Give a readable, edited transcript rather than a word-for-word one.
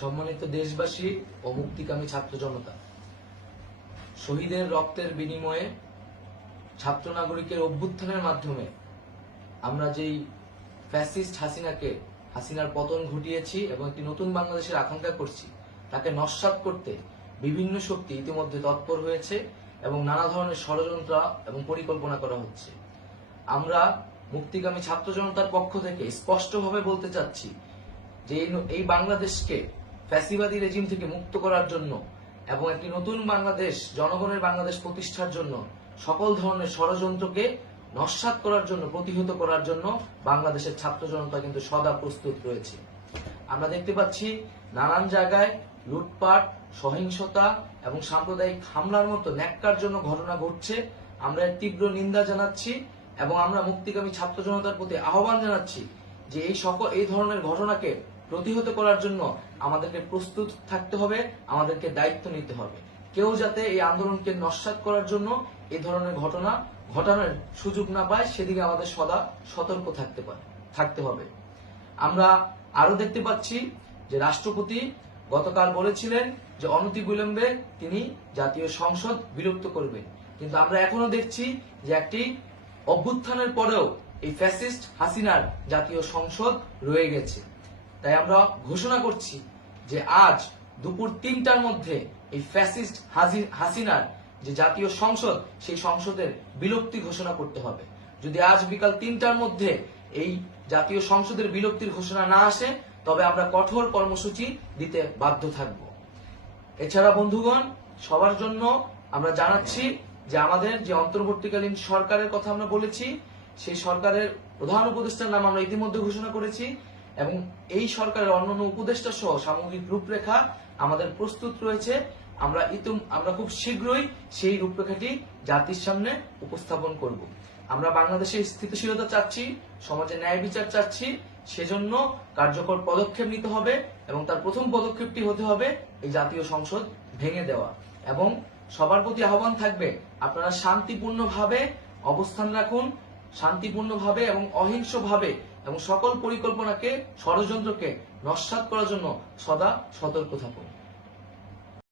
সম্মানিত দেশবাসী ও মুক্তিকামী ছাত্র জনতা, শহীদের রক্তের বিনিময়ে ছাত্র নাগরিকের অভ্যুত্থানের মাধ্যমে আমরা যেই ফ্যাসিস্ট হাসিনার পতন ঘটিয়েছি এবং একটি নতুন বাংলাদেশের আকাঙ্ক্ষা করছি, তাকে নস্যাৎ করতে বিভিন্ন শক্তি ইতিমধ্যে তৎপর হয়েছে এবং নানা ধরনের ষড়যন্ত্র এবং পরিকল্পনা করা হচ্ছে। আমরা মুক্তিকামী ছাত্র জনতার পক্ষ থেকে স্পষ্টভাবে বলতে চাচ্ছি যে এই বাংলাদেশকে ফ্যাসিবাদী রেজিম থেকে মুক্ত করার জন্য এবং একটি নতুন বাংলাদেশ, জনগণের বাংলাদেশ প্রতিষ্ঠার জন্য সকল ধরনের ষড়যন্ত্রকে নস্যাৎ করার জন্য, প্রতিহত করার জন্য বাংলাদেশের ছাত্র জনতা কিন্তু সদা প্রস্তুত রয়েছে। আমরা দেখতে পাচ্ছি নানান জায়গায় লুটপাট, সহিংসতা এবং সাম্প্রদায়িক হামলার মতো ন্যাক্কারজনক ঘটনা ঘটছে। আমরা এর তীব্র নিন্দা জানাচ্ছি এবং আমরা মুক্তিকামী ছাত্র জনতার প্রতি আহ্বান জানাচ্ছি যে এই ধরনের ঘটনাকে প্রতিহত করার জন্য আমাদেরকে প্রস্তুত থাকতে হবে, আমাদেরকে দায়িত্ব নিতে হবে। কেউ যাতে এই আন্দোলনকে নস্যাৎ করার জন্য এই ধরনের ঘটনা ঘটানোর সুযোগ না পায়, সেদিকে আমাদের সদা সতর্ক থাকতে হবে। আমরা আরো দেখতে পাচ্ছি যে রাষ্ট্রপতি গতকাল বলেছিলেন যে অনতিবিলম্বে তিনি জাতীয় সংসদ বিলুপ্ত করবেন, কিন্তু আমরা এখনো দেখছি যে একটি অভ্যুত্থানের পরেও এই ফ্যাসিস্ট হাসিনার জাতীয় সংসদ রয়ে গেছে। তাই আমরা ঘোষণা করছি যে আজ দুপুর ৩টার মধ্যে এই ফ্যাসিস্ট হাসিনার যে জাতীয় সংসদ, সেই সংসদের বিলুপ্তি ঘোষণা করতে হবে। যদি আজ বিকাল ৩টার মধ্যে এই জাতীয় সংসদের বিলুপ্তির ঘোষণা না আসে, তবে আমরা কঠোর কর্মসূচি দিতে বাধ্য থাকব। এছাড়া বন্ধুগণ, সবার জন্য আমরা জানাচ্ছি যে আমাদের যে অন্তর্বর্তীকালীন সরকারের কথা আমরা বলেছি, সেই সরকারের প্রধান উপদেষ্টার নাম আমরা ইতিমধ্যে ঘোষণা করেছি এবং এই সরকারের অন্যান্য উপদেষ্টা সহ সামগ্রিক রূপরেখা আমাদের প্রস্তুত রয়েছে। আমরা খুব শীঘ্রই সেই রূপরেখাটি জাতির সামনে উপস্থাপন করব। আমরা বাংলাদেশে স্থিতিশীলতা চাচ্ছি, সমাজে ন্যায় বিচার চাচ্ছি, সেজন্য কার্যকর পদক্ষেপ নিতে হবে এবং তার প্রথম পদক্ষেপটি হতে হবে এই জাতীয় সংসদ ভেঙে দেওয়া। এবং সবার প্রতি আহ্বান থাকবে, আপনারা শান্তিপূর্ণভাবে অবস্থান রাখুন, শান্তিপূর্ণভাবে এবং অহিংসভাবে এবং সকল পরিকল্পনাকে, ষড়যন্ত্রকে নস্যাৎ করার জন্য সদা সতর্ক থাকুন।